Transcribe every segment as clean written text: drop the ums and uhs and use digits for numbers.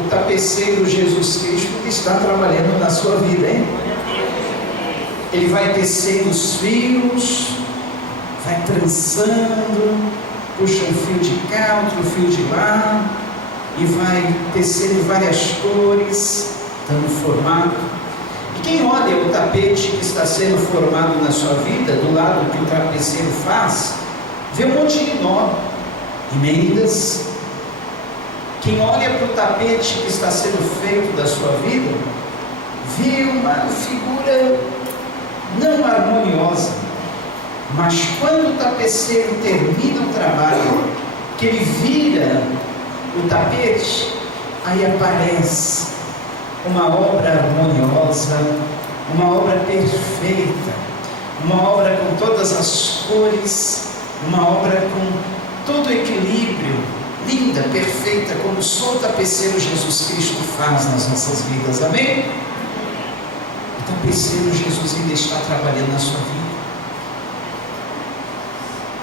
o tapeceiro Jesus Cristo está trabalhando na sua vida, hein? Ele vai tecendo os fios, vai trançando, puxa um fio de cá, outro fio de lá, e vai tecendo várias cores, dando formato. E quem olha o tapete que está sendo formado na sua vida, do lado que o tapeceiro faz, vê um monte de nó, emendas. Quem olha para o tapete que está sendo feito da sua vida, vê uma figura não harmoniosa. Mas quando o tapeceiro termina o trabalho, que ele vira o tapete, aí aparece uma obra harmoniosa, uma obra perfeita, uma obra com todas as cores, uma obra com todo o equilíbrio, linda, perfeita, como só o tapeceiro Jesus Cristo faz nas nossas vidas, amém? O tapeceiro Jesus ainda está trabalhando na sua vida.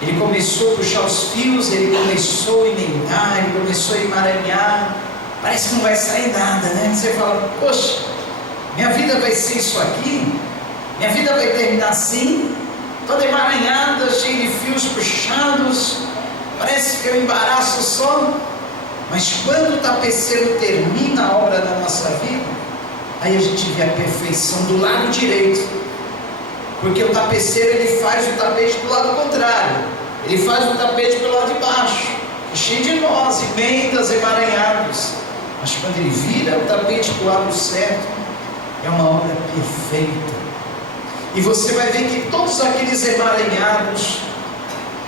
Ele começou a puxar os fios, ele começou a emendar, ele começou a emaranhar. Parece que não vai sair nada, né? Você fala, poxa, minha vida vai ser isso aqui? Minha vida vai terminar assim? Toda emaranhada, cheia de fios puxados, parece que é um embaraço só. Mas quando o tapeceiro termina a obra da nossa vida, aí a gente vê a perfeição do lado direito. Porque o tapeceiro, ele faz o tapete do lado contrário, ele faz o tapete pelo lado de baixo, cheio de nós, emendas, emaranhados. Mas quando ele vira o tapete para o lado certo, é uma obra perfeita. E você vai ver que todos aqueles emaranhados,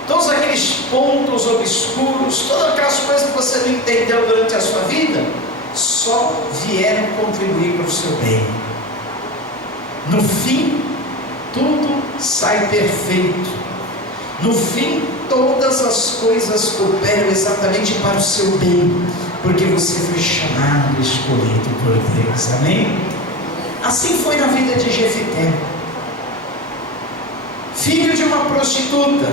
todos aqueles pontos obscuros, todas aquelas coisas que você não entendeu durante a sua vida, só vieram contribuir para o seu bem. No fim, tudo sai perfeito. No fim, todas as coisas cooperam exatamente para o seu bem, porque você foi chamado e escolhido por Deus, amém? Assim foi na vida de Jefité, filho de uma prostituta,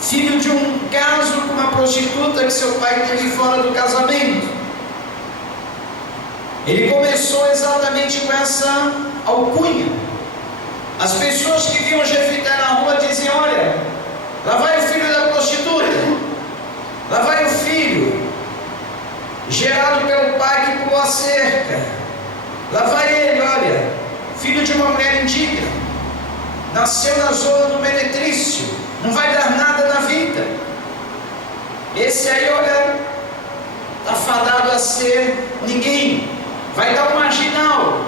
filho de um caso com uma prostituta que seu pai teve fora do casamento. Ele começou exatamente com essa alcunha. As pessoas que viam Jefité na rua diziam, olha, lá vai o filho da prostituta, lá vai o filho gerado pelo pai que pulou a cerca, lá vai ele, olha, filho de uma mulher indigna, nasceu na zona do Meretrício, não vai dar nada na vida. Esse aí, olha, está fadado a ser ninguém, vai dar um marginal,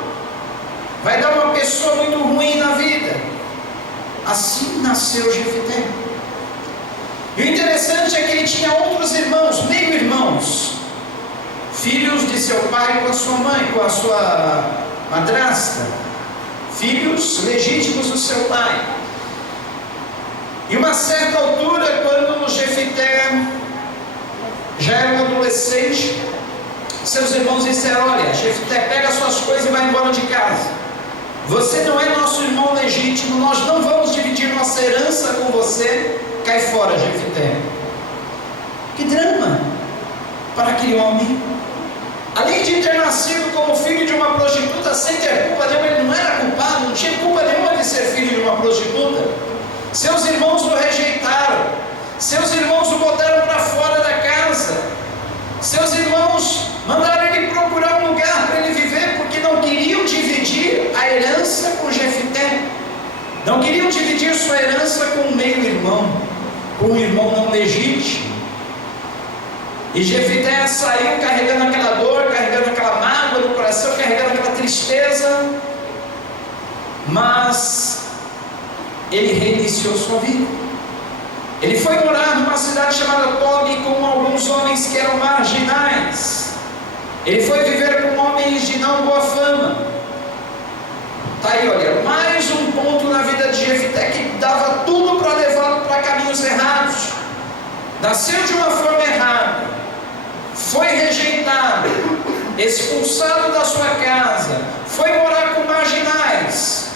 vai dar uma pessoa muito ruim na vida. Assim nasceu Jefité. E o interessante é que ele tinha outros irmãos, meio-irmãos, filhos de seu pai com a sua mãe, com a sua madrasta, filhos legítimos do seu pai. E uma certa altura, quando Jefité já era um adolescente, seus irmãos disseram, olha, Jefité, pega suas coisas e vai embora de casa. Você não é nosso irmão legítimo, nós não vamos dividir nossa herança com você, cai fora, Jefité. Que drama para aquele homem. Além de ter nascido como filho de uma prostituta, sem ter culpa nenhuma, ele não era culpado, não tinha culpa nenhuma de ser filho de uma prostituta. Seus irmãos o rejeitaram, seus irmãos o botaram para fora da casa, seus irmãos mandaram ele procurar um lugar para ele viver, porque não queriam dividir a herança com Jefité, não queriam dividir sua herança com um meio-irmão, com um irmão não legítimo. E Jefité saiu carregando aquela dor, carregando aquela mágoa no coração, carregando aquela tristeza, mas ele reiniciou sua vida. Ele foi morar numa cidade chamada Tobi com alguns homens que eram marginais. Ele foi viver com homens de não boa fama. Está aí, olha, mais um ponto na vida de Jefité que dava tudo para levá-lo para caminhos errados. Nasceu de uma forma errada, foi rejeitado, expulsado da sua casa, foi morar com marginais.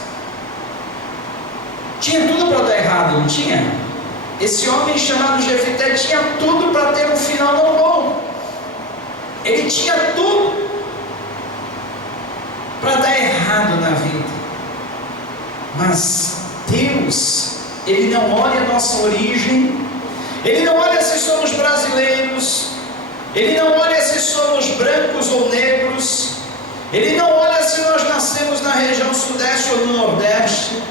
Tinha tudo para dar errado, não tinha? Esse homem chamado Jefité tinha tudo para ter um final não bom. ele tinha tudo para dar errado na vida, mas Deus, Ele não olha a nossa origem, Ele não olha se somos brasileiros, Ele não olha se somos brancos ou negros, Ele não olha se nós nascemos na região sudeste ou no nordeste,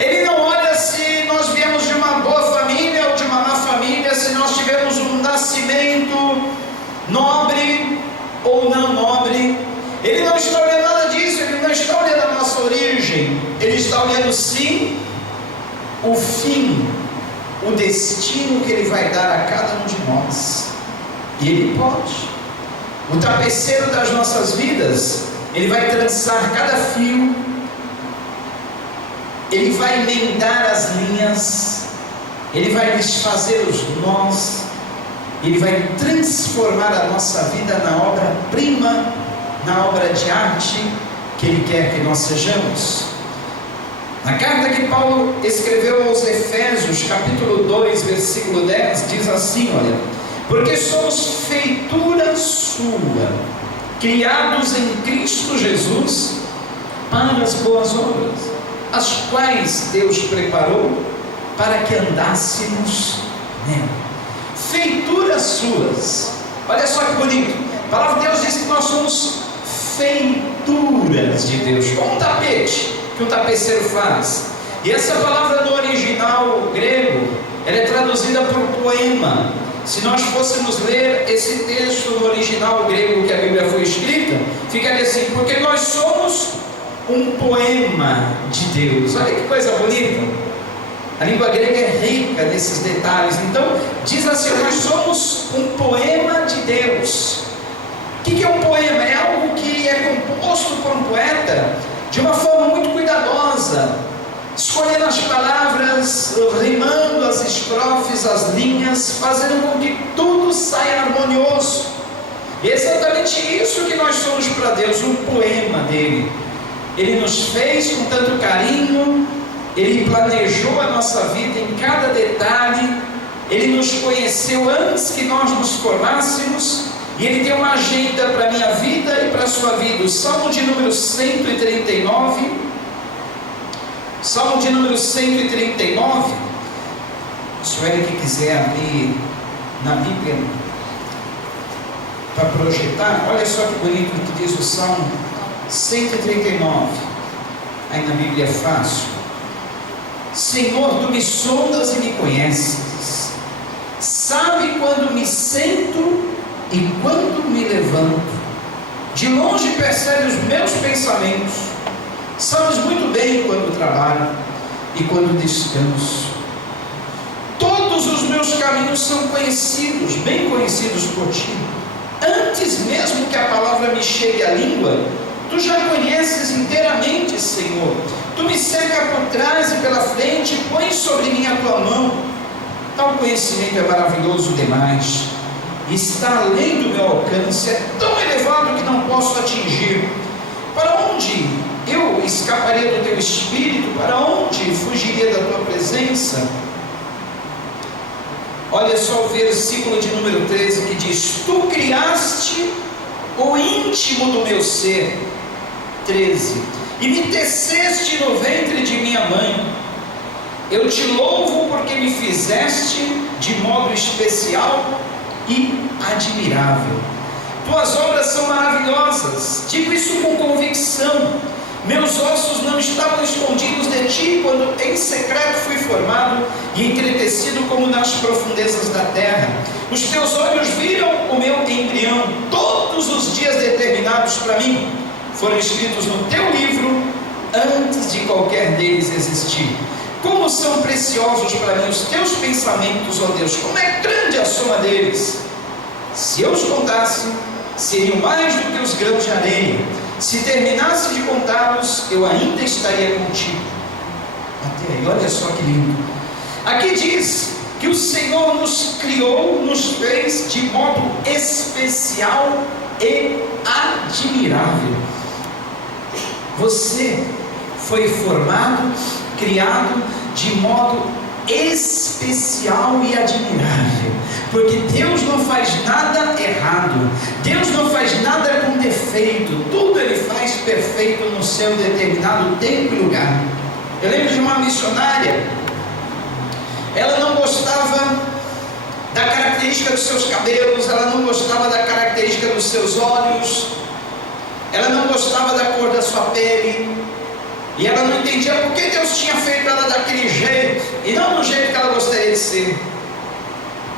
Ele não olha se nós viemos de uma boa família ou de uma má família, se nós tivemos um nascimento nobre ou não nobre. Ele não está olhando nada disso, Ele não está olhando a nossa origem, Ele está olhando sim o fim, o destino que Ele vai dar a cada um de nós. E Ele pode. O tapeceiro das nossas vidas, Ele vai trançar cada fio, Ele vai emendar as linhas, Ele vai desfazer os nós, Ele vai transformar a nossa vida na obra-prima, na obra de arte que Ele quer que nós sejamos. Na carta que Paulo escreveu aos Efésios, capítulo 2, versículo 10, diz assim, olha: porque somos feitura sua, criados em Cristo Jesus para as boas obras, as quais Deus preparou para que andássemos nela. Feituras suas. Olha só que bonito. A palavra de Deus diz que nós somos feituras de Deus, como um tapete que um tapeceiro faz. E essa palavra no original grego, ela é traduzida por poema. Se nós fôssemos ler esse texto no original grego que a Bíblia foi escrita, ficaria assim: porque nós somos um poema de Deus. Olha que coisa bonita. A língua grega é rica nesses detalhes. Então diz assim: nós somos um poema de Deus. O que é um poema? É algo que é composto por um poeta de uma forma muito cuidadosa, escolhendo as palavras, rimando as estrofes, as linhas, fazendo com que tudo saia harmonioso. E é exatamente isso que nós somos para Deus, um poema dele. Ele nos fez com tanto carinho, Ele planejou a nossa vida em cada detalhe, Ele nos conheceu antes que nós nos formássemos, e Ele tem uma agenda para a minha vida e para a sua vida. O Salmo de número 139, Salmo de número 139, se ele que quiser abrir na Bíblia para projetar, olha só que bonito o que diz o Salmo 139, aí na Bíblia é fácil. Senhor, tu me sondas e me conheces, sabe quando me sento e quando me levanto, de longe percebe os meus pensamentos, sabes muito bem quando trabalho e quando descanso. Todos os meus caminhos são conhecidos, bem conhecidos por ti. Antes mesmo que a palavra me chegue à língua, tu já conheces inteiramente, Senhor. Tu me cerca por trás e pela frente, e pões sobre mim a tua mão. Tal conhecimento é maravilhoso demais, está além do meu alcance, é tão elevado que não posso atingir. Para onde eu escaparia do teu espírito? Para onde fugiria da tua presença? Olha só o versículo de número 13 que diz: tu criaste o íntimo do meu ser, 13, e me teceste no ventre de minha mãe. Eu te louvo porque me fizeste de modo especial e admirável. Tuas obras são maravilhosas, digo isso com convicção. Meus ossos não estavam escondidos de ti quando em secreto fui formado e entretecido como nas profundezas da terra. Os teus olhos viram o meu embrião. Todos os dias determinados para mim foram escritos no teu livro antes de qualquer deles existir. Como são preciosos para mim os teus pensamentos, ó Deus, como é grande a soma deles. Se eu os contasse, seriam mais do que os grãos de areia. Se terminasse de contá-los, eu ainda estaria contigo. Até aí, olha só que lindo. Aqui diz que o Senhor nos criou, nos fez de modo especial e admirável. Você foi formado, criado de modo especial e admirável. porque Deus não faz nada errado, Deus não faz nada com defeito, tudo Ele faz perfeito no seu determinado tempo e lugar. Eu lembro de uma missionária, ela não gostava da característica dos seus cabelos, ela não gostava da característica dos seus olhos, ela não gostava da cor da sua pele, e ela não entendia por que Deus tinha feito ela daquele jeito, e não do jeito que ela gostaria de ser.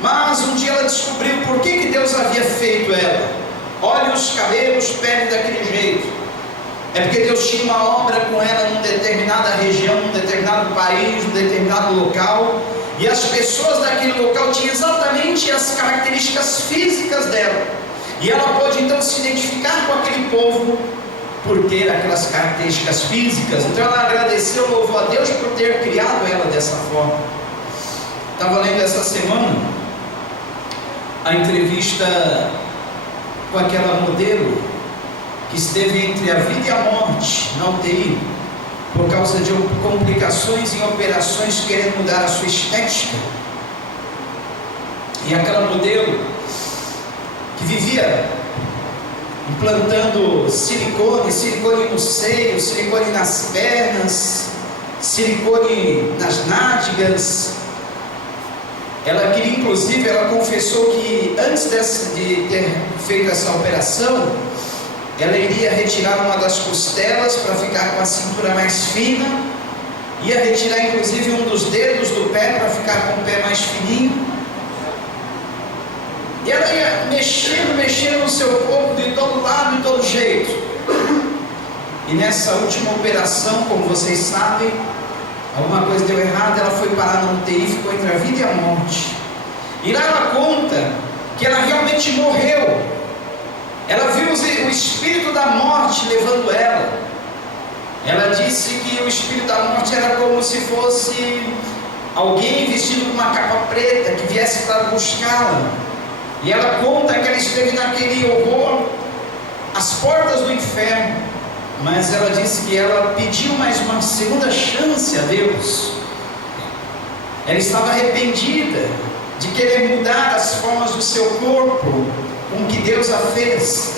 Mas um dia ela descobriu por que Deus havia feito ela, olhos, cabelos, pele daquele jeito. É porque Deus tinha uma obra com ela numa determinada região, num determinado país, num determinado local, e as pessoas daquele local tinham exatamente as características físicas dela, e ela pôde então se identificar com aquele povo por ter aquelas características físicas. Então ela agradeceu, louvou a Deus por ter criado ela dessa forma. Estava lendo essa semana a entrevista com aquela modelo que esteve entre a vida e a morte na UTI por causa de complicações em operações, querendo mudar a sua estética. E aquela modelo que vivia implantando silicone no seio, silicone nas pernas, silicone nas nádegas. Ela queria, inclusive, ela confessou que antes de ter feito essa operação, ela iria retirar uma das costelas para ficar com a cintura mais fina, ia retirar inclusive um dos dedos do pé para ficar com o pé mais fininho, e ela ia mexendo no seu corpo de todo lado, de todo jeito. E nessa última operação, como vocês sabem, alguma coisa deu errado, ela foi parar na UTI, ficou entre a vida e a morte. E lá ela conta que ela realmente morreu. Ela viu o espírito da morte levando ela. Ela disse que o espírito da morte era como se fosse alguém vestido com uma capa preta que viesse para buscá-la. E ela conta que ela esteve naquele horror, às portas do inferno. Mas ela disse que ela pediu mais uma segunda chance a Deus. Ela estava arrependida de querer mudar as formas do seu corpo com que Deus a fez.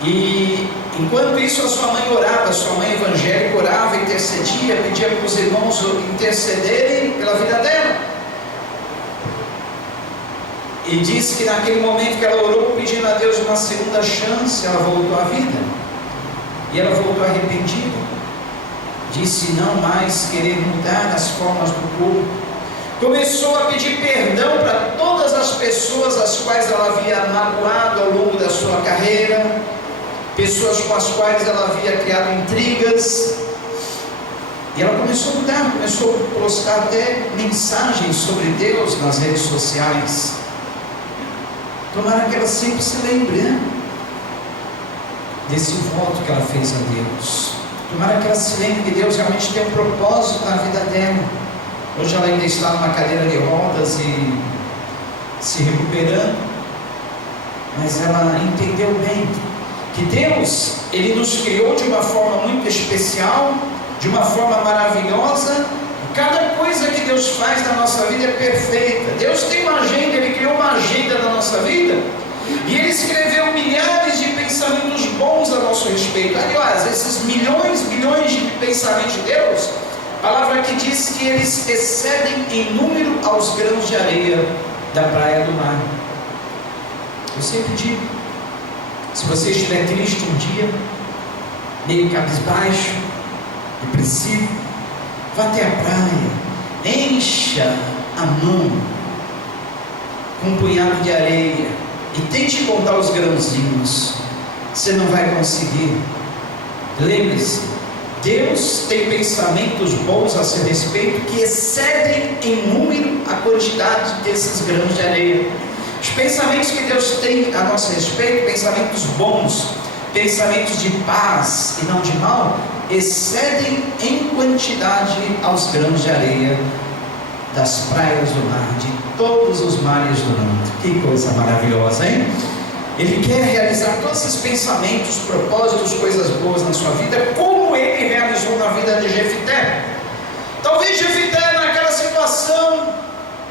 E enquanto isso a sua mãe orava, a sua mãe evangélica orava, intercedia, pedia para os irmãos intercederem pela vida dela. E disse que naquele momento que ela orou pedindo a Deus uma segunda chance, ela voltou à vida. E ela voltou arrependida. Disse não mais querer mudar as formas do corpo. Começou a pedir perdão para todas as pessoas as quais ela havia magoado ao longo da sua carreira, pessoas com as quais ela havia criado intrigas. E ela começou a mudar, começou a postar até mensagens sobre Deus nas redes sociais. Tomara que ela sempre se lembre, né, desse voto que ela fez a Deus. Tomara que ela se lembre que Deus realmente tem um propósito na vida dela. Hoje ela ainda está numa cadeira de rodas e se recuperando, mas ela entendeu bem que Deus, Ele nos criou de uma forma muito especial, de uma forma maravilhosa. Cada coisa que Deus faz na nossa vida é perfeita. Deus tem uma agenda, Ele criou uma agenda na nossa vida, e Ele escreveu milhares de pensamentos bons a nosso respeito. Aliás, esses milhões de pensamentos de Deus, a palavra que diz que eles excedem em número aos grãos de areia da praia do mar. Eu sempre digo, se você estiver triste um dia, meio cabisbaixo, depressivo, vá até a praia, encha a mão com um punhado de areia e tente contar os grãozinhos. Você não vai conseguir. Lembre-se, Deus tem pensamentos bons a seu respeito que excedem em número a quantidade desses grãos de areia. Os pensamentos que Deus tem a nosso respeito, pensamentos bons, pensamentos de paz e não de mal, excedem em quantidade aos grãos de areia das praias do mar, de todos os mares do mundo. Que coisa maravilhosa, hein? Ele quer realizar todos esses pensamentos, propósitos, coisas boas na sua vida, como Ele realizou na vida de Jefité. Talvez Jefité, naquela situação,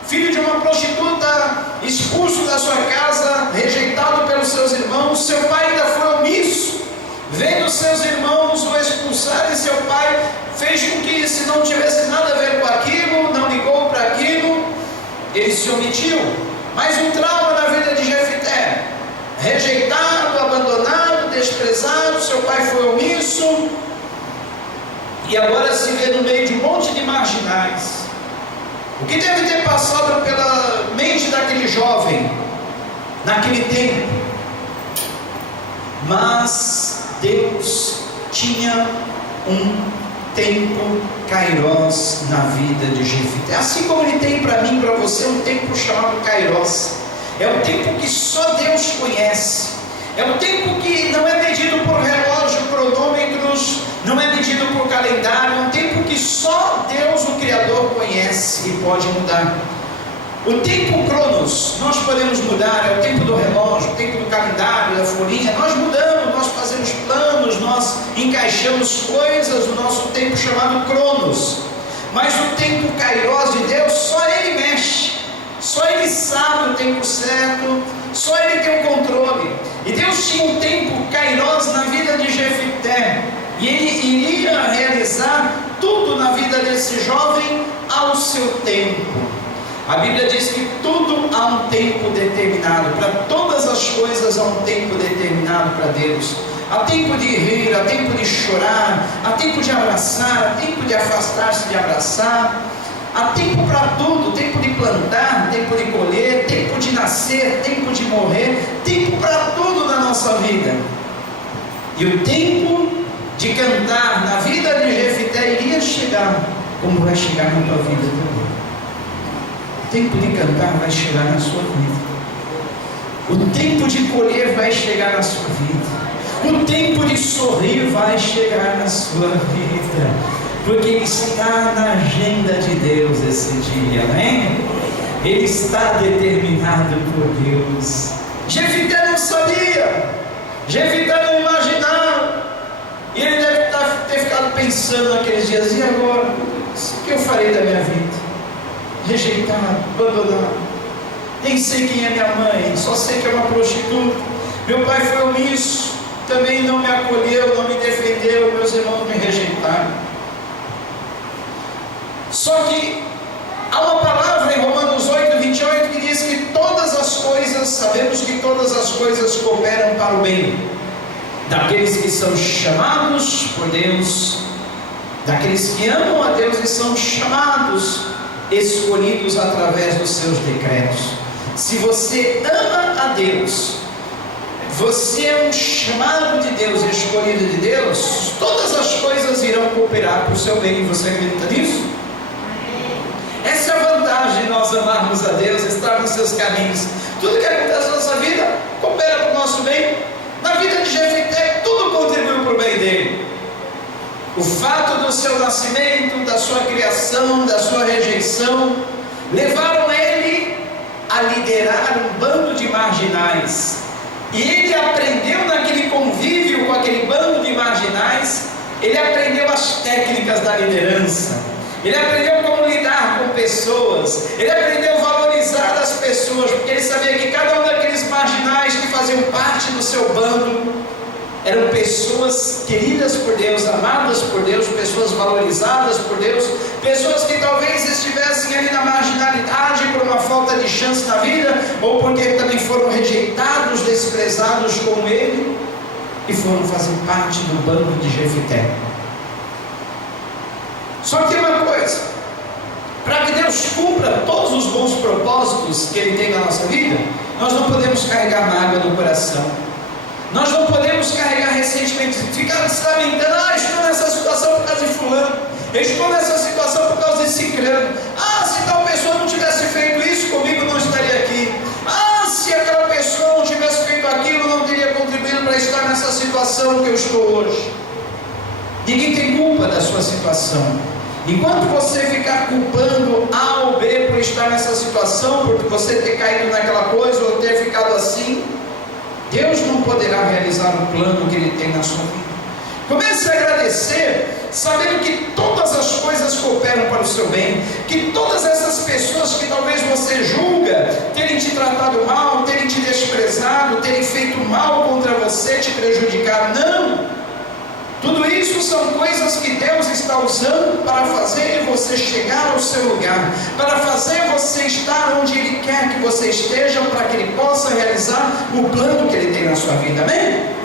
filho de uma prostituta, expulso da sua casa, rejeitado pelos seus irmãos. Seu pai ainda foi omisso, vendo seus irmãos o expulsarem. Seu pai fez com que, se não tivesse nada a ver com aquilo, não ligou para aquilo, ele se omitiu. Mais um trauma na vida de Jefité: rejeitado, abandonado, desprezado. Seu pai foi omisso, e agora se vê no meio de um monte de marginais. O que deve ter passado pela mente daquele jovem naquele tempo? Mas Deus tinha um tempo Kairos na vida de Jefité, assim como Ele tem para mim e para você um tempo chamado Kairos. É um tempo que só Deus conhece. É um tempo que não é medido por relógio, cronômetros, não é medido por calendário. É um tempo que só Deus, o Criador, conhece e pode mudar. O tempo Cronos, nós podemos mudar, é o tempo do relógio, o tempo do calendário, da folhinha. Nós mudamos, nós fazemos planos, nós encaixamos coisas no nosso tempo chamado Cronos. Mas o tempo Kairos de Deus, só Ele mexe, só Ele sabe o tempo certo, só Ele tem o controle. E Deus tinha um tempo Kairos na vida de Jefité, e Ele iria realizar tudo na vida desse jovem ao seu tempo. A Bíblia diz que tudo há um tempo determinado, para todas as coisas há um tempo determinado para Deus. Há tempo de rir, há tempo de chorar, há tempo de abraçar, há tempo de afastar-se de abraçar, há tempo para tudo: tempo de plantar, tempo de colher, tempo de nascer, tempo de morrer, tempo para tudo na nossa vida. E o tempo de cantar na vida de Jefité iria chegar, como vai chegar na tua vida também. O tempo de cantar vai chegar na sua vida. O tempo de colher vai chegar na sua vida. O tempo de sorrir vai chegar na sua vida, porque Ele está na agenda de Deus esse dia, amém? Ele está determinado por Deus. Jefité não sabia, Jefité não imaginava, e ele deve ter ficado pensando naqueles dias: e agora? O que eu farei da minha vida? Rejeitado, abandonado, nem sei quem é minha mãe, só sei que é uma prostituta. Meu pai foi omisso, também não me acolheu, não me defendeu, meus irmãos me rejeitaram. Só que há uma palavra em Romanos 8:28 que diz que todas as coisas, sabemos que todas as coisas cooperam para o bem daqueles que são chamados por Deus, daqueles que amam a Deus e são chamados, escolhidos através dos seus decretos. Se você ama a Deus, você é um chamado de Deus, escolhido de Deus, todas as coisas irão cooperar para o seu bem. Você acredita nisso? Essa é a vantagem de nós amarmos a Deus, estar nos seus caminhos. Tudo que acontece na nossa vida coopera para o nosso bem. Na vida de Jefité, tudo contribuiu para o bem dele. O fato do seu nascimento, da sua criação, da sua rejeição, levaram ele a liderar um bando de marginais. E ele aprendeu naquele convívio com aquele bando de marginais, ele aprendeu as técnicas da liderança, ele aprendeu como lidar com pessoas, ele aprendeu a valorizar as pessoas, porque ele sabia que cada um daqueles marginais que faziam parte do seu bando eram pessoas queridas por Deus, amadas por Deus, pessoas valorizadas por Deus, pessoas que talvez estivessem ali na marginalidade por uma falta de chance na vida, ou porque também foram rejeitados, desprezados como ele, e foram fazer parte do bando de Jefité. Só que tem uma coisa: para que Deus cumpra todos os bons propósitos que Ele tem na nossa vida, nós não podemos carregar mágoa no coração. Nós não podemos carregar ressentimento, ficar se lamentando: estou nessa situação por causa de fulano, estou nessa situação por causa de ciclano, se tal pessoa não tivesse feito isso comigo, não estaria aqui, se aquela pessoa não tivesse feito aquilo, não teria contribuído para estar nessa situação que eu estou hoje. Ninguém tem culpa da sua situação. Enquanto você ficar culpando A ou B por estar nessa situação, por você ter caído naquela coisa ou ter ficado assim, Deus não poderá realizar o plano que Ele tem na sua vida. Comece a agradecer, sabendo que todas as coisas cooperam para o seu bem, que todas essas pessoas que talvez você julga terem te tratado mal, terem te desprezado, terem feito mal contra você, te prejudicado, não! Tudo isso são coisas que Deus está usando para fazer você chegar ao seu lugar, para fazer você estar onde Ele quer que você esteja, para que Ele possa realizar o plano que Ele tem na sua vida, amém?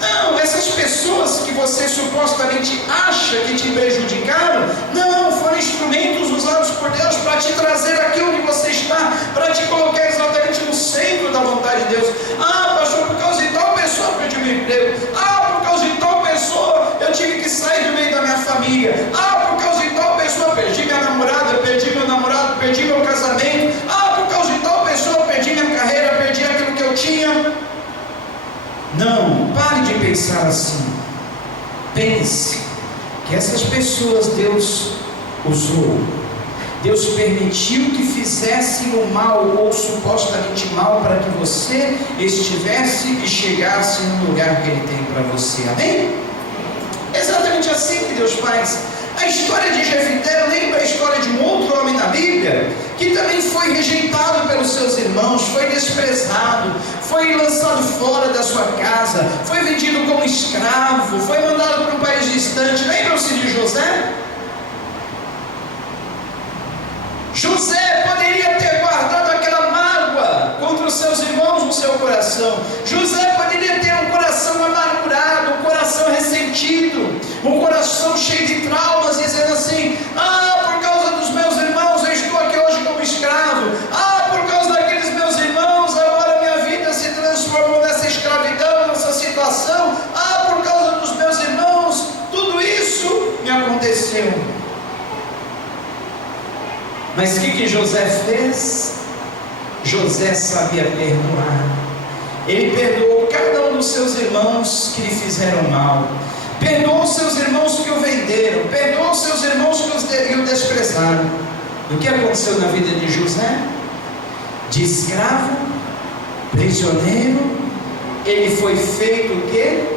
Não, essas pessoas que você supostamente acha que te prejudicaram, não, foram instrumentos usados por Deus para te trazer aqui onde você está, para te colocar exatamente no centro da vontade de Deus. Ah, pastor, por causa de tal pessoa eu perdi meu emprego. Ah, por causa de tal pessoa eu tive que sair do meio da minha família. Ah, por causa de tal pessoa eu perdi minha namorada, perdi meu namorado, perdi meu casamento. Ah, por causa de tal pessoa eu perdi minha carreira, perdi aquilo que eu tinha. Não, pare de pensar assim. Pense que essas pessoas Deus usou, Deus permitiu que fizessem o mal ou supostamente mal para que você estivesse e chegasse no lugar que Ele tem para você, amém? Exatamente assim que Deus faz. A história de Jefité lembra a história de um outro homem na Bíblia, que também foi rejeitado pelos seus irmãos, foi desprezado, foi lançado fora da sua casa, foi vendido como escravo, foi mandado para um país distante. Lembram-se de José? José poderia ter guardado aquela mágoa contra os seus irmãos no seu coração. José poderia ter um coração amargurado, um coração ressentido, um coração cheio de traumas, dizendo assim: ah, por causa dos meus irmãos eu estou aqui hoje como escravo. Ah, por causa daqueles meus irmãos agora minha vida se transformou nessa escravidão, nessa situação. Ah, por causa dos meus irmãos tudo isso me aconteceu. Mas o que José fez? José sabia perdoar. Ele perdoou cada um dos seus irmãos que lhe fizeram mal, perdoou os seus irmãos que o venderam, perdoou os seus irmãos que o desprezaram. O que aconteceu na vida de José? De escravo, prisioneiro, ele foi feito o quê?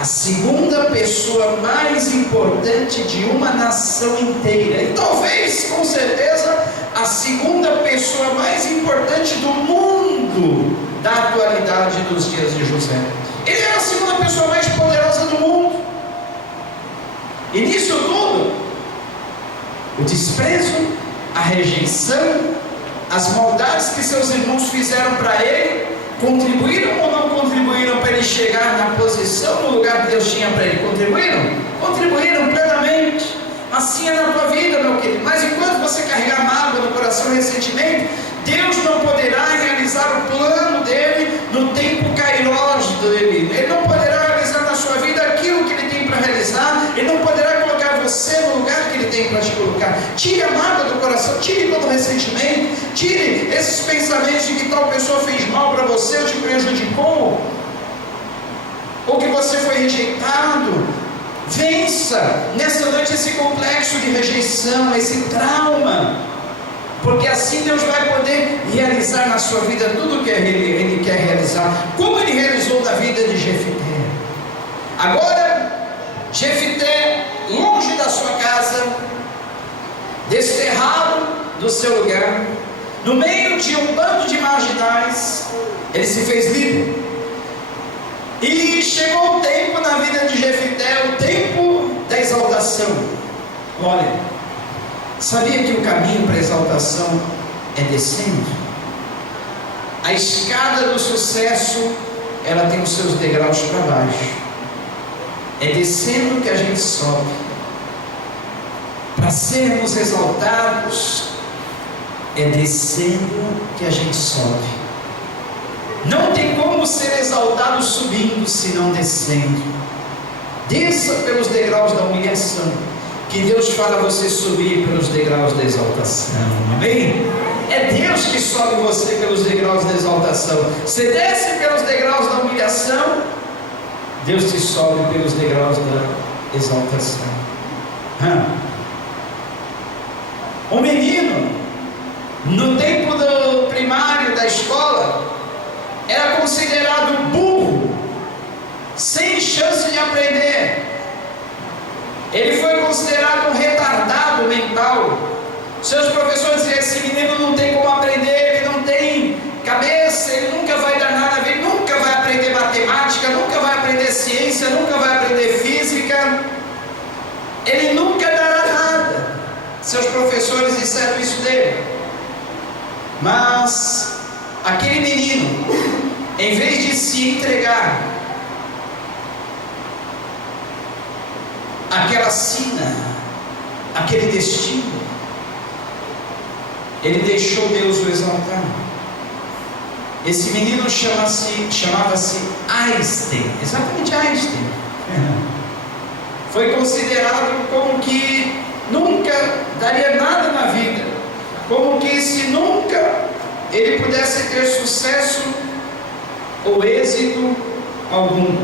A segunda pessoa mais importante de uma nação inteira, e talvez, com certeza, a segunda pessoa mais importante do mundo da atualidade dos dias de José. Ele era a segunda pessoa mais poderosa do mundo, e nisso tudo, o desprezo, a rejeição, as maldades que seus irmãos fizeram para ele, contribuíram ou não contribuíram para ele chegar na posição, no lugar que Deus tinha para ele? Contribuíram? Contribuíram plenamente. Assim é na tua vida, meu querido. Mas enquanto você carregar mágoa no coração, ressentimento, Deus não poderá realizar o plano dele no tempo kairós dele. Ele não poderá realizar na sua vida aquilo que ele tem para realizar. Ele não poderá colocar você no lugar que ele tem para te colocar. Tire a mágoa do coração, tire todo o ressentimento, tire esses pensamentos de que tal pessoa fez mal para você ou te prejudicou, ou que você foi rejeitado. Vença nessa noite esse complexo de rejeição, esse trauma, porque assim Deus vai poder realizar na sua vida tudo o que Ele quer realizar, como Ele realizou na vida de Jefité. Agora, Jefité, longe da sua casa, desterrado do seu lugar, no meio de um bando de marginais, ele se fez livre. E chegou o tempo na vida de Jefité, o tempo da exaltação. Olha, sabia que o caminho para a exaltação é descendo? A escada do sucesso, ela tem os seus degraus para baixo. É descendo que a gente sobe. Para sermos exaltados, é descendo que a gente sobe. Não tem como ser exaltado subindo, senão descendo. Desça pelos degraus da humilhação, que Deus fala você subir pelos degraus da exaltação, amém? É Deus que sobe você pelos degraus da exaltação. Você desce pelos degraus da humilhação, Deus te sobe pelos degraus da exaltação. Um menino, no tempo do primário da escola, era considerado burro sem chance de aprender. Ele foi considerado um retardado mental. Seus professores diziam: esse menino não tem como aprender, ele não tem cabeça, ele nunca vai dar nada, ele nunca vai aprender matemática, nunca vai aprender ciência, nunca vai aprender física, ele nunca dará nada. Seus professores disseram isso dele. Mas aquele menino, em vez de se entregar àquela sina, aquele destino, ele deixou Deus o exaltar. Esse menino chamava-se Einstein, exatamente Einstein. Foi considerado como que nunca daria nada na vida, como que se nunca ele pudesse ter sucesso ou êxito algum.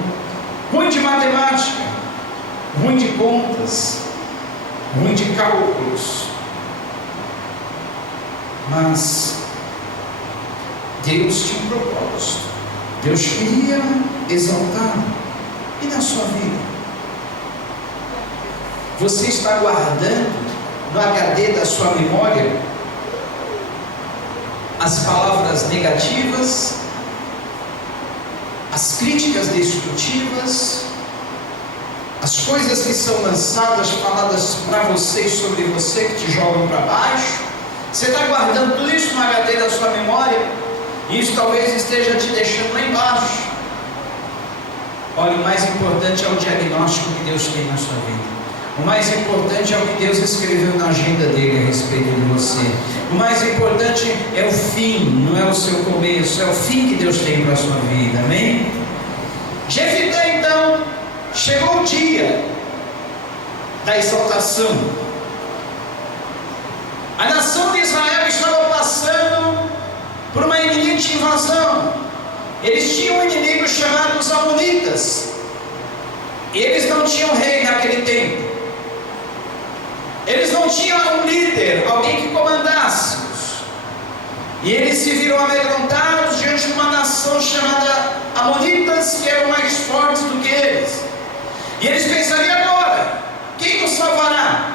Ruim de matemática, ruim de contas, ruim de cálculos. Mas Deus tinha um propósito. Deus queria exaltar. E na sua vida? Você está guardando no HD da sua memória as palavras negativas, as críticas destrutivas, as coisas que são lançadas, faladas para você e sobre você, que te jogam para baixo? Você está guardando tudo isso no HD da sua memória? E isso talvez esteja te deixando lá embaixo. Olha, o mais importante é o diagnóstico que Deus tem na sua vida. O mais importante é o que Deus escreveu na agenda dele a respeito de você. O mais importante é o fim, não é o seu começo, é o fim que Deus tem para a sua vida, amém? Jefité, então, chegou o dia da exaltação. A nação de Israel estava passando por uma iminente invasão. Eles tinham um inimigo chamado os Amonitas. Eles não tinham rei naquele tempo. Eles não tinham um líder, alguém que comandasse. E eles se viram amedrontados diante de uma nação chamada Amonitas, que eram mais fortes do que eles. E eles pensaram: e agora? Quem nos salvará?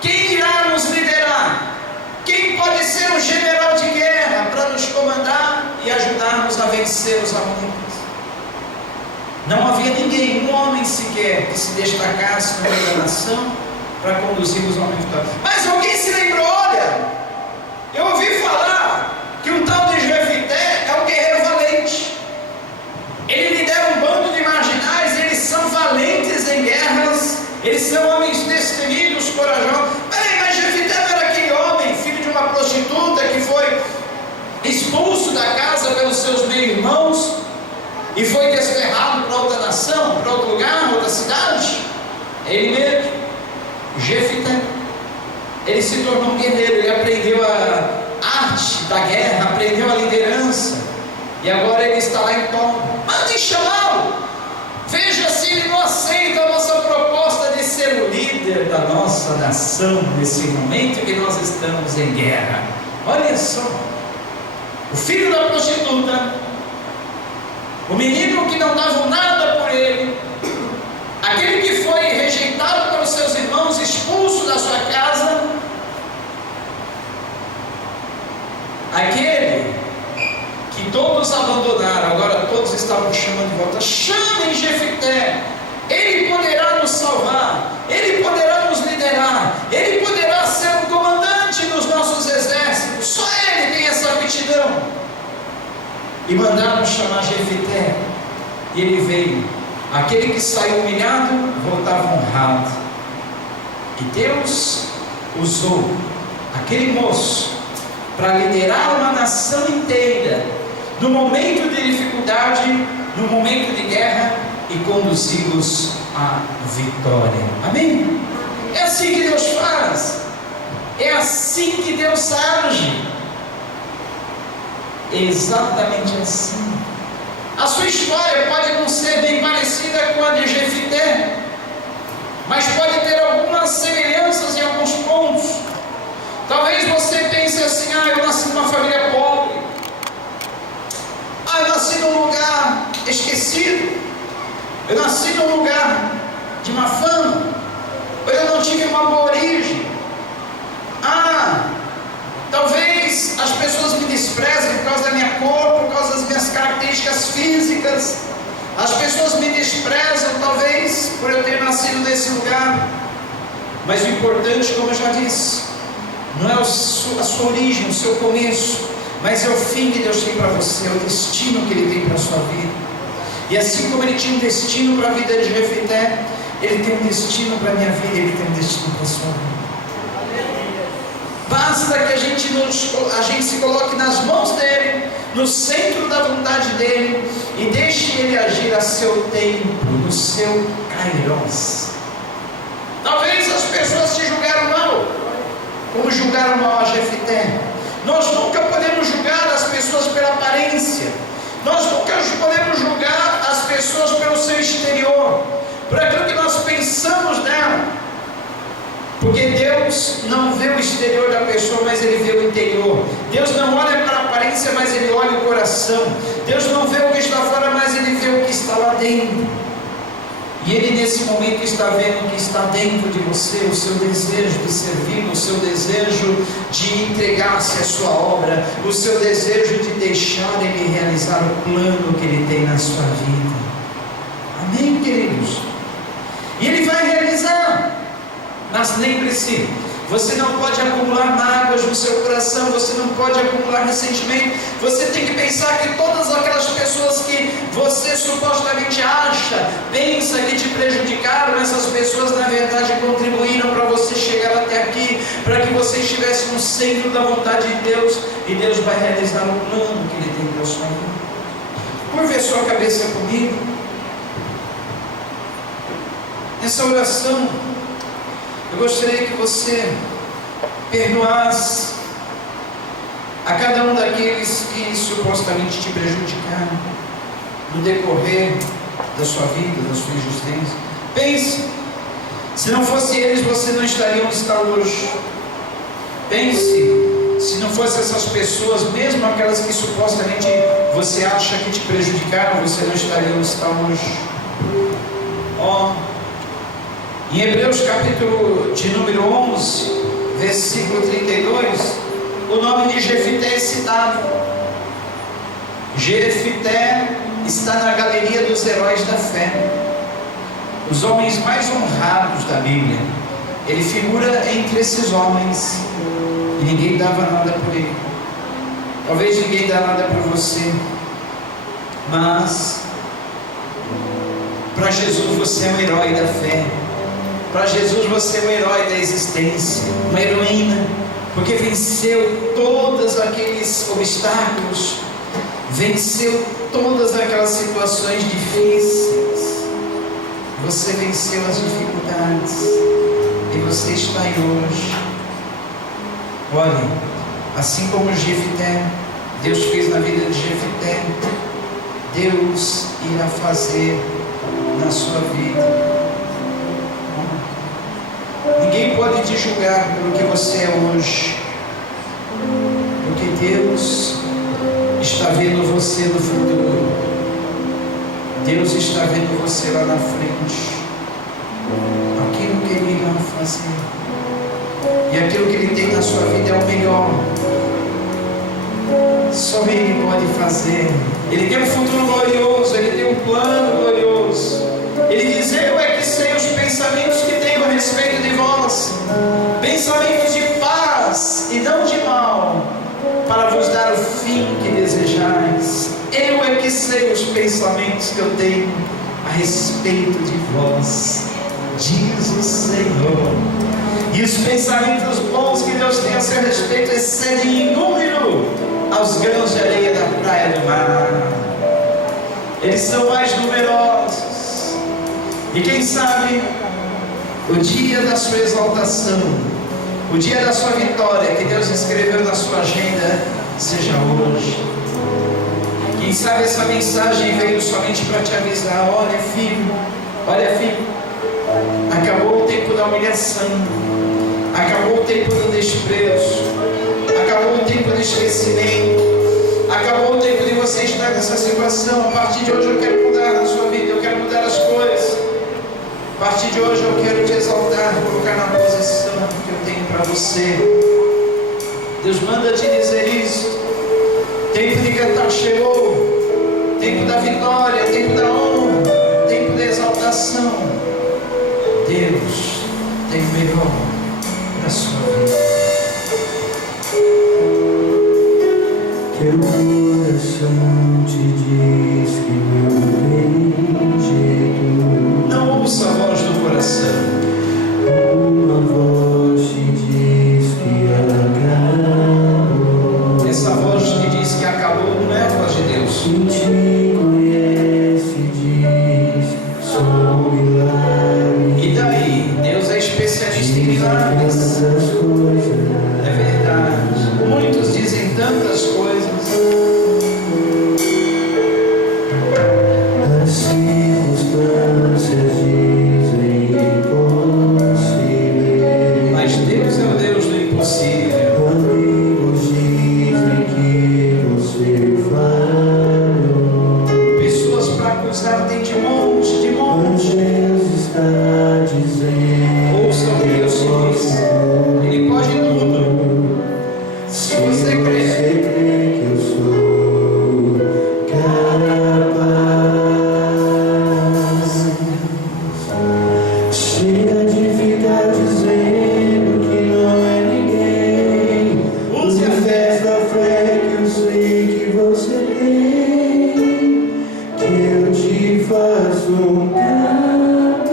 Quem irá nos liderar? Quem pode ser um general de guerra para nos comandar e ajudar-nos a vencer os Amonitas? Não havia ninguém, um homem sequer, que se destacasse no meio da nação para conduzir os homens. Mas alguém se lembrou: olha, eu ouvi falar que um tal de Jefité é um guerreiro valente. Ele lidera um bando de marginais, eles são valentes em guerras, eles são homens destemidos, corajosos. Peraí, mas Jefité não era aquele homem, filho de uma prostituta, que foi expulso da casa pelos seus meio-irmãos e foi desterrado para outra nação, para outro lugar, outra cidade? É ele mesmo, Jefité. Ele se tornou um guerreiro, ele aprendeu a arte da guerra, aprendeu a liderança, e agora ele está lá em Tom. Mandem chamá-lo, veja se ele não aceita a nossa proposta de ser o líder da nossa nação nesse momento que nós estamos em guerra. Olha só, o filho da prostituta, o menino que não dava nada por ele, aquele que foi rejeitado pelos seus irmãos, expulso da sua casa, aquele que todos abandonaram, agora todos estavam chamando de volta. Chamem Jefité, ele poderá nos salvar, ele poderá nos liderar, ele poderá ser o comandante dos nossos exércitos, só ele tem essa aptidão. E mandaram chamar Jefité, e ele veio. Aquele que saiu humilhado voltava honrado. E Deus usou aquele moço para liderar uma nação inteira no momento de dificuldade, no momento de guerra, e conduzi-los à vitória. Amém? É assim que Deus faz, é assim que Deus age, exatamente assim. A sua história pode não ser bem parecida com a de Jefité, mas pode ter algumas semelhanças em alguns pontos. Talvez você pense assim: eu nasci numa família pobre, eu nasci num lugar esquecido, eu nasci num lugar de má fama, ou eu não tive uma boa origem. Talvez as pessoas me desprezem por causa da minha cor, por causa das minhas características físicas. As pessoas me desprezam, talvez, por eu ter nascido nesse lugar. Mas o importante, como eu já disse, não é a sua origem, o seu começo, mas é o fim que Deus tem para você, é o destino que Ele tem para a sua vida. E assim como Ele tinha um destino para a vida de Jefité, Ele tem um destino para a minha vida, Ele tem um destino para a sua vida. Basta que a gente se coloque nas mãos dEle, no centro da vontade dEle, e deixe Ele agir a seu tempo, no seu kairos. Talvez as pessoas te julgaram mal, como julgaram mal a Jefité. Nós nunca podemos julgar as pessoas pela aparência. Nós nunca podemos julgar as pessoas pelo seu exterior, por aquilo que nós pensamos dela. Porque Deus não vê o exterior da pessoa, mas Ele vê o interior. Deus não olha para a aparência, mas Ele olha o coração. Deus não vê o que está fora, mas Ele vê o que está lá dentro. E Ele nesse momento está vendo o que está dentro de você, o seu desejo de servir, o seu desejo de entregar-se à sua obra, o seu desejo de deixar Ele realizar o plano que Ele tem na sua vida. Amém, queridos? E Ele vai realizar. Mas lembre-se, você não pode acumular mágoas no seu coração, você não pode acumular ressentimento. Você tem que pensar que todas aquelas pessoas que você supostamente pensa que te prejudicaram, essas pessoas na verdade contribuíram para você chegar até aqui, para que você estivesse no centro da vontade de Deus, e Deus vai realizar o plano que Ele tem para a sua vida. Curve a sua cabeça comigo. Nessa oração, eu gostaria que você perdoasse a cada um daqueles que supostamente te prejudicaram no decorrer da sua vida, da sua existência. Pense, se não fosse eles, você não estaria onde está hoje. Pense, se não fossem essas pessoas, mesmo aquelas que supostamente você acha que te prejudicaram, você não estaria onde está hoje. Em Hebreus capítulo de número 11, versículo 32, o nome de Jefité é citado. Jefité está na galeria dos heróis da fé, os homens mais honrados da Bíblia. Ele figura entre esses homens, e ninguém dava nada por ele. Talvez ninguém dá nada por você, mas para Jesus você é um herói da fé. Para Jesus você é um herói da existência, uma heroína, porque venceu todos aqueles obstáculos, venceu todas aquelas situações difíceis. Você venceu as dificuldades e você está aí hoje. Olha, assim como Jefité, Deus fez na vida de Jefité, Deus irá fazer na sua vida. Ninguém pode te julgar pelo que você é hoje, porque Deus está vendo você no futuro. Deus está vendo você lá na frente. Aquilo que Ele irá fazer, e aquilo que Ele tem na sua vida é o melhor. Só Ele pode fazer. Ele tem um futuro glorioso, Ele tem um plano glorioso. Ele diz: eu é que sei os pensamentos que tenho a respeito de vós, pensamentos de paz e não de mal, para vos dar o fim que desejais. Eu é que sei os pensamentos que eu tenho a respeito de vós, diz o Senhor. E os pensamentos bons que Deus tem a seu respeito excedem em número aos grãos de areia da praia do mar. Eles são mais numerosos. E quem sabe o dia da sua exaltação, o dia da sua vitória que Deus escreveu na sua agenda, seja hoje. Quem sabe essa mensagem veio somente para te avisar: olha filho, acabou o tempo da humilhação, acabou o tempo do desprezo, acabou o tempo do esquecimento, acabou o tempo de você estar nessa situação. A partir de hoje eu quero mudar na sua vida, eu quero mudar as coisas. A partir de hoje eu quero te exaltar, colocar na posição que eu tenho para você. Deus manda te dizer isso. Tempo de cantar chegou, tempo da vitória, tempo da honra, tempo da exaltação. Deus tem o melhor para a sua vida. Teu coração te diz que não tem jeito. Não ouça a voz do coração. Uma voz te diz que acabou. Essa voz que diz que acabou não é a voz de Deus. Quem te conhece diz só um milagre. E daí? Deus é especialista em milagres. Tantas coisas. É verdade. Muitos dizem tantas coisas. As circunstâncias dizem impossível. Mas Deus é o Deus do impossível. Amigos dizem que você falhou. Pessoas para acusar tem de monte, de Mas monte. Deus está dizendo. Ouça o que Deus diz. Ele pode tudo. Se você crer. Que eu sou capaz, chega de ficar dizendo que não é ninguém. Use a fé. Essa fé que eu sei que você tem, que eu te faço um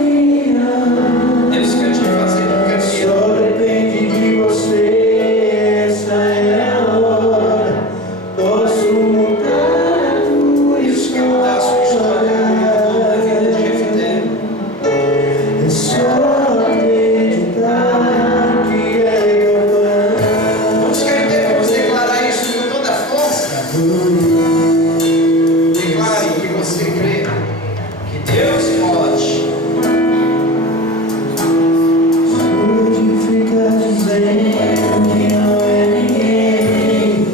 campeão. Deus quer te fazer um campeão. Só depende de você, essa é a hora. Posso mudar a tua Deus quer mudar a sua história. A vida de Jefté. É só acreditar que é capaz. Vamos querer vamos declarar isso com toda a força. Declare que você crê que Deus pode. Chega de ficar dizendo que não é ninguém.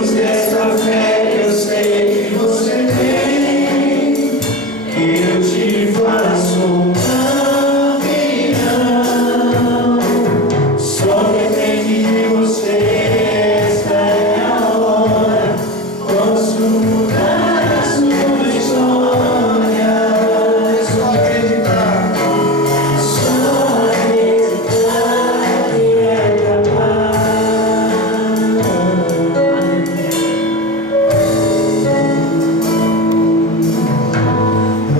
Use essa fé que eu sei que você tem, que eu te faço um campeão. Só depende de você, esta é a hora. Posso mudar a sua história. É só acreditar. Só acreditar que é capaz.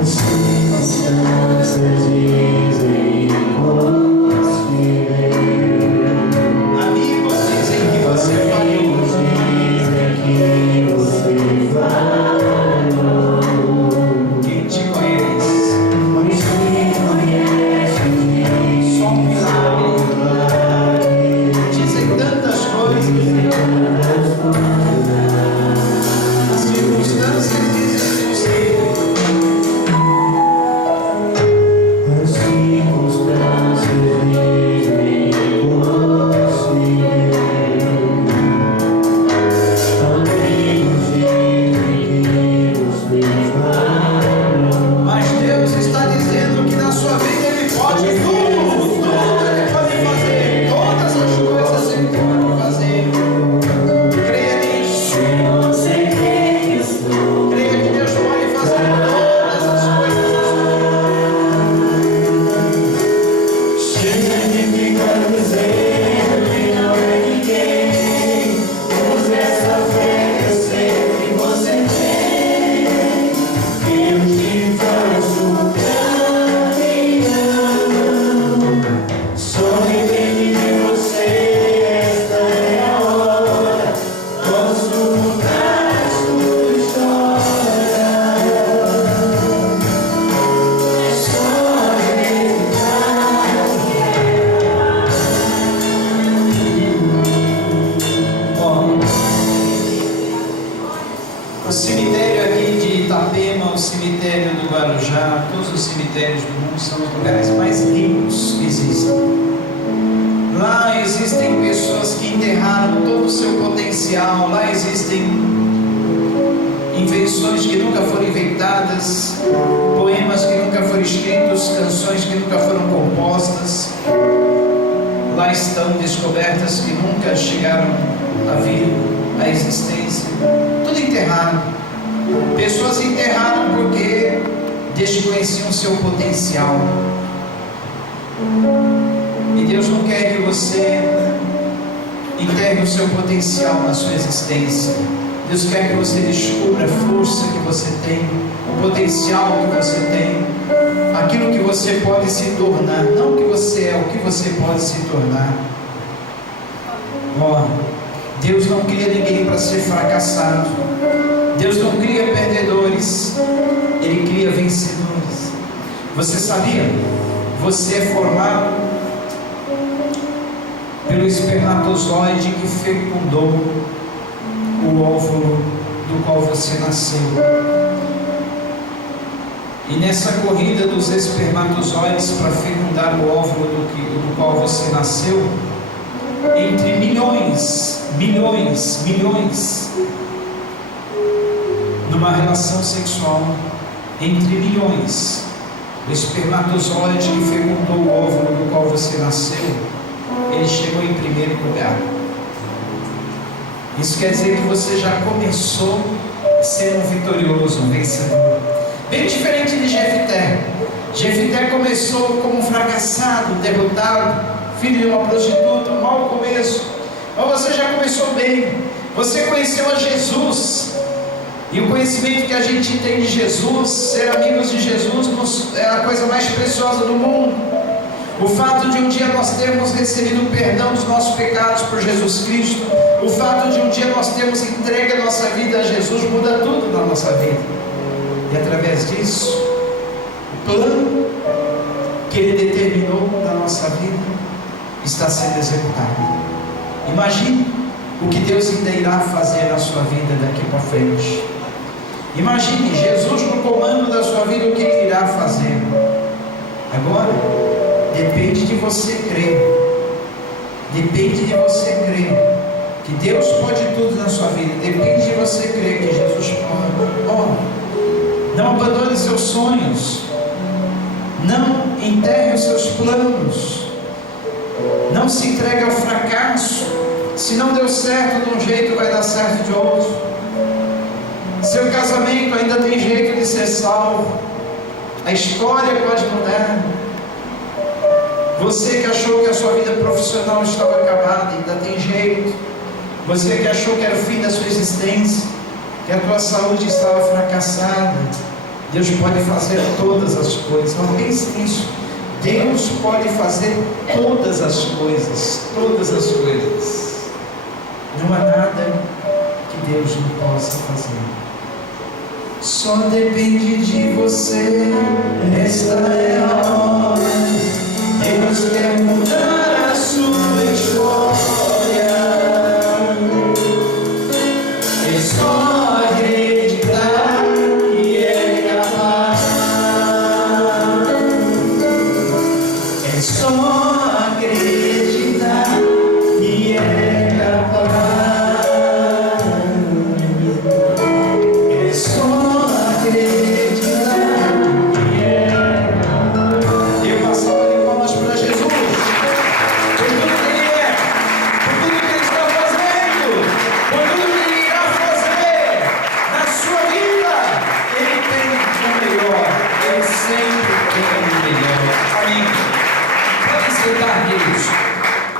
As circunstâncias dizem impossível. Amigos dizem que você falhou. Dizem que você falhou. Quem te conhece? Mas quem conhece diz Só um milagre. milagre. Dizem tantas coisas. As circunstâncias dizem impossível. As circunstâncias dizem impossível. Amigos dizem que você falhou. Mas Deus está dizendo que na sua vida Ele pode tudo. Tudo Ele pode fazer. Todas as coisas Ele pode fazer. Creia nisso. Se você crê que eu sou Creia que Deus pode fazer todas as coisas. chega de ficar dizendo que não é ninguém. Use essa fé que eu sei que você tem, que eu te faço um campeão. Só depende de você, esta é a hora. Posso mudar a sua história. Só acreditar que Ó, o cemitério aqui de Itapema, o cemitério do Guarujá, todos os cemitérios do mundo são os lugares mais ricos que existem. Lá existem pessoas que enterraram todo o seu potencial, lá existem invenções que nunca foram inventadas, poemas que nunca foram escritos. ditos, canções que nunca foram compostas. Lá estão descobertas que nunca chegaram a vir à existência. Tudo enterrado. Pessoas enterraram porque desconheciam seu potencial. E Deus não quer que você enterre o seu potencial na sua existência. Deus quer que você descubra a força que você tem, o potencial que você tem, aquilo que você pode se tornar, não o que você é, o que você pode se tornar. Deus não cria ninguém para ser fracassado. Deus não cria perdedores, Ele cria vencedores. Você sabia? Você é formado pelo espermatozoide que fecundou o óvulo do qual você nasceu. E nessa corrida dos espermatozoides para fecundar o óvulo do qual você nasceu, entre milhões, numa relação sexual, entre milhões, o espermatozoide que fecundou o óvulo do qual você nasceu, ele chegou em primeiro lugar. Isso quer dizer que você já começou sendo um vitorioso, um vencedor. Bem diferente de Jefité. Jefité começou como um fracassado, derrotado, filho de uma prostituta, um mau começo. Mas você já começou bem. Você conheceu a Jesus. E o conhecimento que a gente tem de Jesus, ser amigos de Jesus, é a coisa mais preciosa do mundo. O fato de um dia nós termos recebido o perdão dos nossos pecados por Jesus Cristo, o fato de um dia nós termos entregue a nossa vida a Jesus, muda tudo na nossa vida. E através disso, o plano que Ele determinou na nossa vida está sendo executado. Imagine o que Deus ainda irá fazer na sua vida daqui para frente. Imagine Jesus no comando da sua vida, o que Ele irá fazer. Agora, depende de você crer. Depende de você crer que Deus pode tudo na sua vida. Depende de você crer que Jesus pode. Não abandone seus sonhos. Não enterre os seus planos. Não se entregue ao fracasso. Se não deu certo de um jeito, vai dar certo de outro. Seu casamento ainda tem jeito de ser salvo. A história pode mudar. Você que achou que a sua vida profissional estava acabada, ainda tem jeito. Você que achou que era o fim da sua existência, que a tua saúde estava fracassada, Deus pode fazer todas as coisas. Não pense nisso. Deus pode fazer todas as coisas. Todas as coisas. Não há nada que Deus não possa fazer. Só depende de você. Esta é a hora. Deus quer mudar a sua história. É só acreditar que é capaz. É só acreditar que é capaz. É só acreditar que é capaz. Eu passava de palmas para Jesus, por tudo que Ele é, por tudo que Ele está fazendo, por tudo que Ele irá fazer na sua vida. Ele tem o melhor, Ele sempre tem o melhor. Amém. Podem sentar, queridos.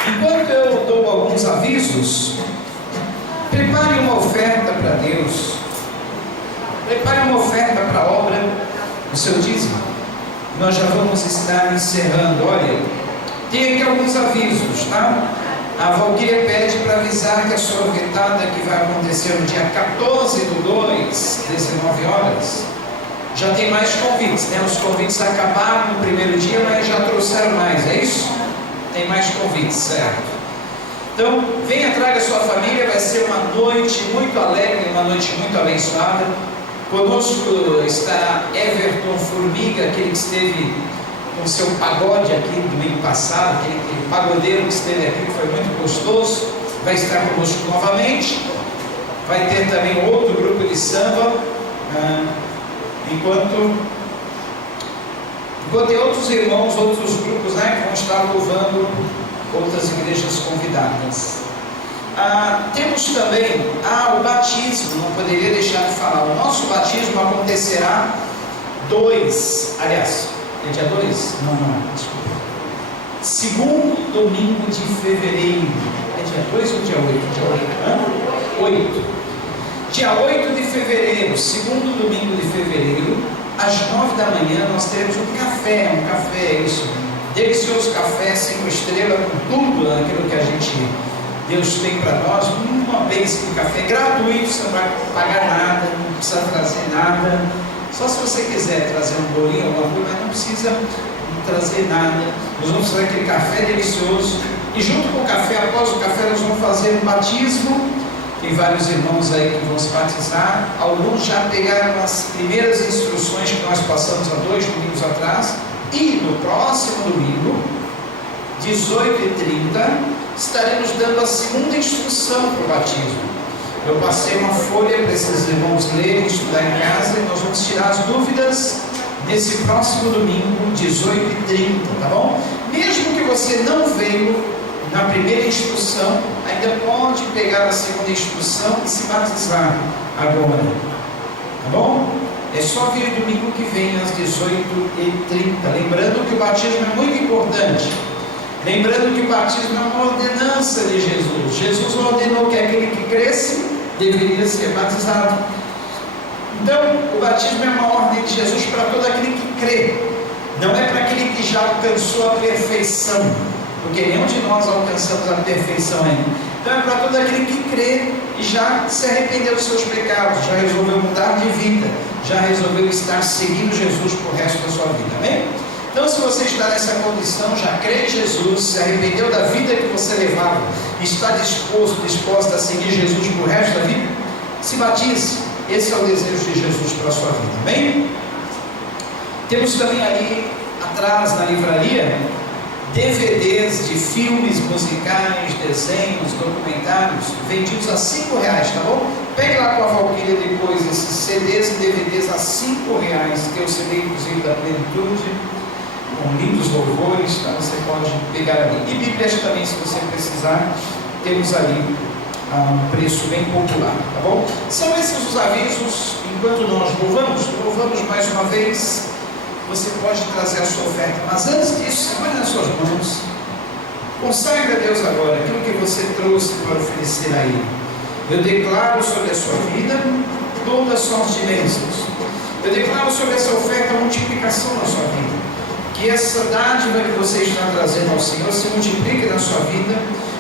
Enquanto eu dou alguns avisos, prepare uma oferta para Deus. Prepare uma oferta para a obra, o seu dízimo. Nós já vamos estar encerrando. Olha, tem aqui alguns avisos, tá? A Valquíria pede para avisar que a sorvetada que vai acontecer no dia 14/2, 19 horas, já tem mais convites, né? Os convites acabaram no primeiro dia, mas já trouxeram mais, é isso? Tem mais convites, certo? Então, venha, traga sua família, vai ser uma noite muito alegre, uma noite muito abençoada. Conosco estará Everton Formiga, aquele que esteve com seu pagode aqui no domingo passado, aquele pagodeiro que esteve aqui, que foi muito gostoso, vai estar conosco novamente. Vai ter também outro grupo de samba, enquanto Enquanto tem outros irmãos, outros grupos, né, que vão estar louvando, outras igrejas convidadas. Temos também o batismo, não poderia deixar de falar. O nosso batismo acontecerá é dia 2? Não, desculpa. Segundo domingo de fevereiro. É dia 2 ou dia 8? Dia 8. Dia 8 de fevereiro, segundo domingo de fevereiro, às 9 da manhã, nós teremos um café, isso, delicioso café, 5 estrelas, com tudo aquilo que Deus tem para nós, uma bênção de café gratuito, você não vai pagar nada, não precisa trazer nada, só se você quiser trazer um bolinho, alguma coisa, mas não precisa trazer nada. Nós vamos fazer aquele café delicioso, e junto com o café, após o café, nós vamos fazer um batismo. Tem vários irmãos aí que vão se batizar. Alguns já pegaram as primeiras instruções que nós passamos há 2 domingos atrás, e no próximo domingo, 18h30, estaremos dando a segunda instrução para o batismo. Eu passei uma folha para esses irmãos lerem, estudar em casa, e nós vamos tirar as dúvidas nesse próximo domingo, 18h30, tá bom? Mesmo que você não veio na primeira instrução, ainda pode pegar a segunda instrução e se batizar agora, tá bom? É só vir domingo que vem às 18h30, lembrando que o batismo é muito importante. Lembrando que o batismo é uma ordenança de Jesus. Jesus ordenou que aquele que cresce deveria ser batizado. Então, o batismo é uma ordem de Jesus para todo aquele que crê. Não é para aquele que já alcançou a perfeição, porque nenhum de nós alcançamos a perfeição ainda. Então é para todo aquele que crê e já se arrependeu dos seus pecados, já resolveu mudar de vida, já resolveu estar seguindo Jesus por resto da sua vida. Amém? Então, se você está nessa condição, já crê em Jesus, se arrependeu da vida que você levava, está disposta a seguir Jesus por resto da vida, se batize. Esse é o desejo de Jesus para a sua vida. Amém? Temos também ali atrás na livraria DVDs de filmes musicais, desenhos, documentários, vendidos a R$5, tá bom? Pegue lá com a Valquíria depois esses CDs e DVDs a R$5. Tem o CD inclusive da Plenitude, com lindos louvores, tá? Você pode pegar ali. E Bíblias também, se você precisar, temos ali a um preço bem popular, tá bom? São esses os avisos. Enquanto nós louvamos mais uma vez. Você pode trazer a sua oferta, mas antes disso, segure nas suas mãos, consagre a Deus agora aquilo que você trouxe para oferecer a Ele. Eu declaro sobre a sua vida toda a sorte de bênçãos. Eu declaro sobre essa oferta a multiplicação na sua vida, que essa dádiva que você está trazendo ao Senhor se multiplique na sua vida,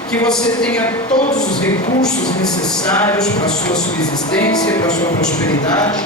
que você tenha todos os recursos necessários para a sua subsistência, para a sua prosperidade,